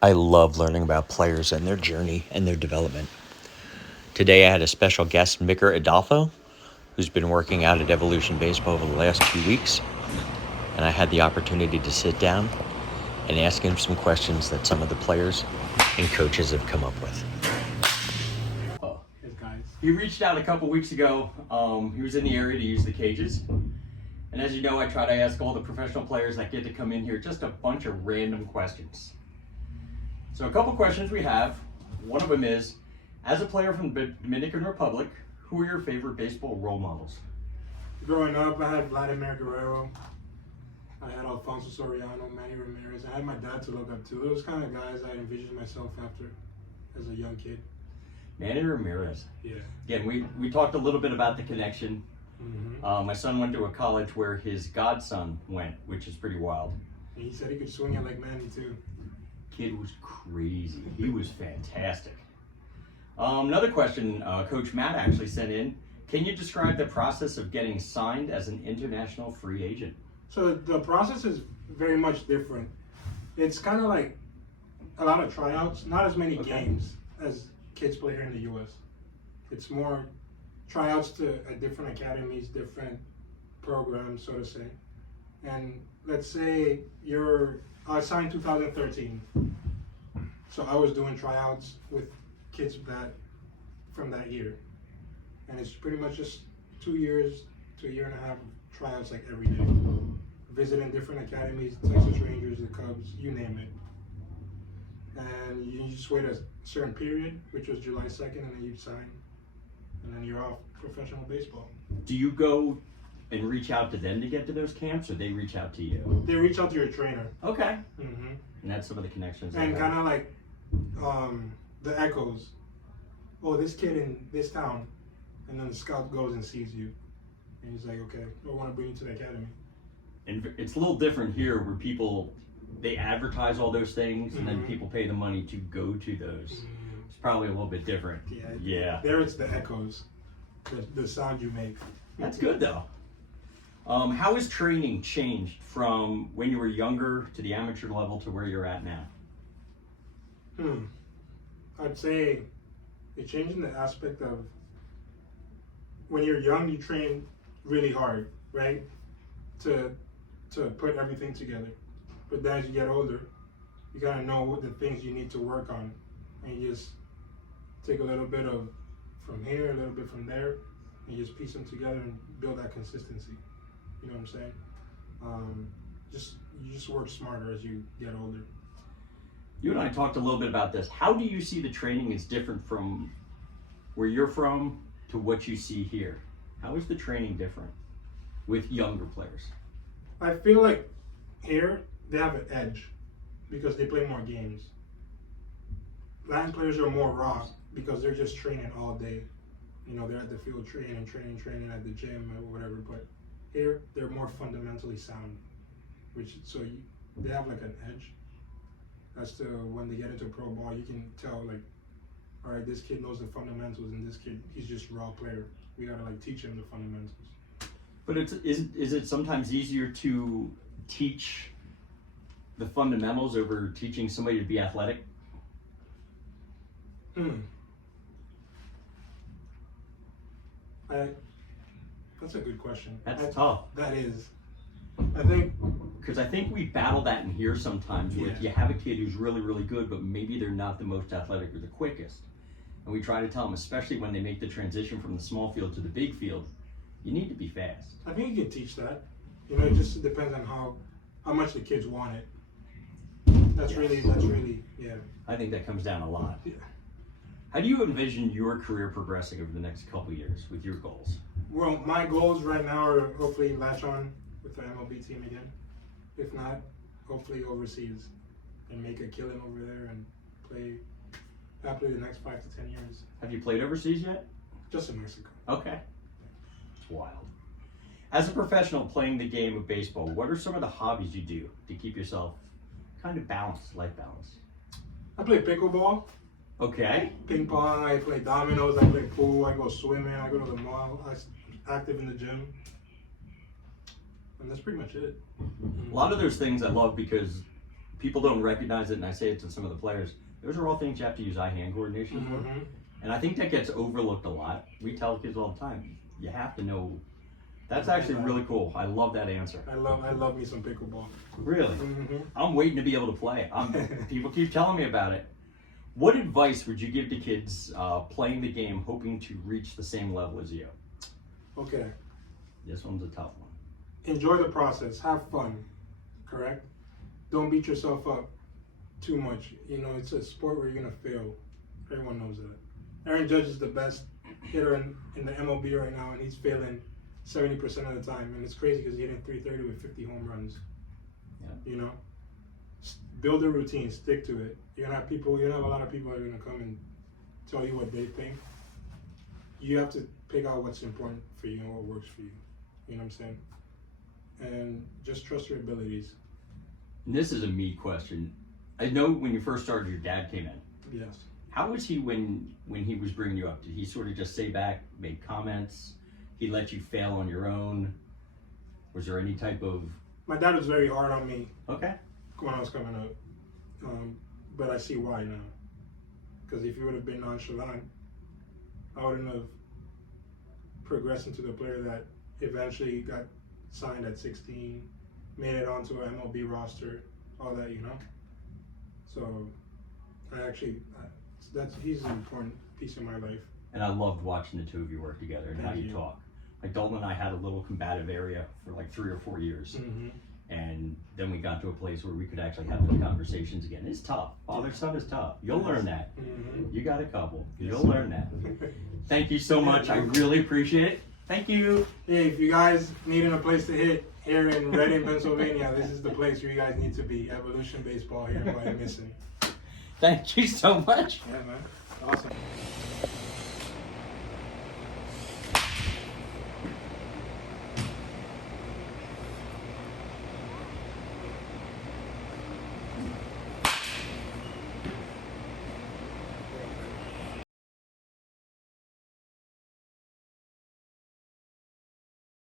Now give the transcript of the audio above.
I love learning about players and their journey and their development. Today I had a special guest, Micker Adolfo, who's been working out at Evolution Baseball over the last 2 weeks, and I had the opportunity to sit down and ask him some questions that some of the players and coaches have come up with. His guys. He reached out a couple weeks ago. He was in the area to use the cages. And as you know, I try to ask all the professional players that get to come in here just a bunch of random questions. So a couple questions we have. One of them is, as a player from the Dominican Republic, who are your favorite baseball role models? Growing up, I had Vladimir Guerrero. I had Alfonso Soriano, Manny Ramirez. I had my dad to look up to. Those kind of guys I envisioned myself after as a young kid. Manny Ramirez. Yeah. Again, we talked a little bit about the connection. Mm-hmm. My son went to a college where his godson went, which is pretty wild. And he said he could swing it like Manny too. Kid was crazy. He was fantastic. Another question Coach Matt actually sent in. Can you describe the process of getting signed as an international free agent? So the process is very much different. It's kind of like a lot of tryouts, not as many games as kids play here in the U.S. It's more tryouts at different academies, different programs, so to say. And let's say I signed 2013. So I was doing tryouts with kids from that year. And it's pretty much just 2 years to a year and a half of tryouts like every day. Visiting different academies, Texas Rangers, the Cubs, you name it. And you just wait a certain period, which was July 2nd, and then you sign. And then you're off professional baseball. Do you go and reach out to them to get to those camps, or they reach out to you? They reach out to your trainer. Okay. Mm-hmm. And that's some of the connections. And kind of like the echoes. Oh, this kid in this town. And then the scout goes and sees you. And he's like, okay, I want to bring you to the academy. And it's a little different here where they advertise all those things, and then people pay the money to go to those. Mm-hmm. It's probably a little bit different. Yeah. There it's the echoes, the sound you make. That's good though. How has training changed from when you were younger to the amateur level to where you're at now? I'd say it changed in the aspect of when you're young, you train really hard, right? To put everything together. But then as you get older, you gotta know what the things you need to work on. And you just take a little bit of from here, a little bit from there, and you just piece them together and build that consistency. You know what I'm saying? You just work smarter as you get older. You and I talked a little bit about this. How do you see the training is different from where you're from to what you see here? How is the training different with younger players? I feel like here they have an edge because they play more games. Latin players are more raw because they're just training all day. You know, they're at the field training at the gym or whatever. But here they're more fundamentally sound, they have like an edge. As to when they get into pro ball, you can tell like, all right, this kid knows the fundamentals, and this kid, he's just a raw player. We gotta like teach him the fundamentals. But is it sometimes easier to teach the fundamentals over teaching somebody to be athletic? That's a good question. That's tough. That is. I think because I think we battle that in here sometimes with you have a kid who's really, really good, but maybe they're not the most athletic or the quickest. And we try to tell them, especially when they make the transition from the small field to the big field, you need to be fast. I think you can teach that. You know, it just depends on how much the kids want it. That's really, yeah. I think that comes down a lot. Yeah. How do you envision your career progressing over the next couple of years with your goals? Well, my goals right now are hopefully latch on with the MLB team again. If not, hopefully overseas and make a killing over there and play happily the next 5 to 10 years. Have you played overseas yet? Just in Mexico. Okay. It's wild. As a professional playing the game of baseball, what are some of the hobbies you do to keep yourself kind of balanced, life balanced? I play pickleball. Okay. Ping pong, I play dominoes, I play pool, I go swimming, I go to the mall, I'm active in the gym. And that's pretty much it. A lot of those things I love because people don't recognize it, and I say it to some of the players, those are all things you have to use eye-hand coordination for. And I think that gets overlooked a lot. We tell kids all the time, you have to know. That's actually really cool. I love that answer. I love me some pickleball. Really? I'm waiting to be able to play. People keep telling me about it. What advice would you give to kids playing the game, hoping to reach the same level as you? Okay. This one's a tough one. Enjoy the process. Have fun. Correct? Don't beat yourself up too much. You know, it's a sport where you're going to fail. Everyone knows that. Aaron Judge is the best hitter in the MLB right now, and he's failing 70% of the time. And it's crazy because he's hitting 330 with 50 home runs. Yeah. You know? Build a routine. Stick to it. You're going to have a lot of people that are going to come and tell you what they think. You have to pick out what's important for you and what works for you. You know what I'm saying? And just trust your abilities. And this is a me question. I know when you first started, your dad came in. Yes. How was he when he was bringing you up? Did he sort of just say back, make comments? He let you fail on your own? Was there any type of... My dad was very hard on me. Okay. When I was coming up. But I see why now. Because if he would have been nonchalant, I wouldn't have progressed into the player that eventually got signed at 16, made it onto an MLB roster, all that, you know? So, he's an important piece of my life. And I loved watching the two of you work together and how you talk. Like Dalton and I had a little combative area for like 3 or 4 years. And then we got to a place where we could actually have those conversations again. It's tough. Father-son is tough. You'll learn that. You got a couple. You'll learn that. Thank you so much. I really appreciate it. Thank you. Hey, if you guys needing a place to hit here in Reading, Pennsylvania, this is the place where you guys need to be. Evolution Baseball here in Wyomissing. Thank you so much. Yeah, man. Awesome.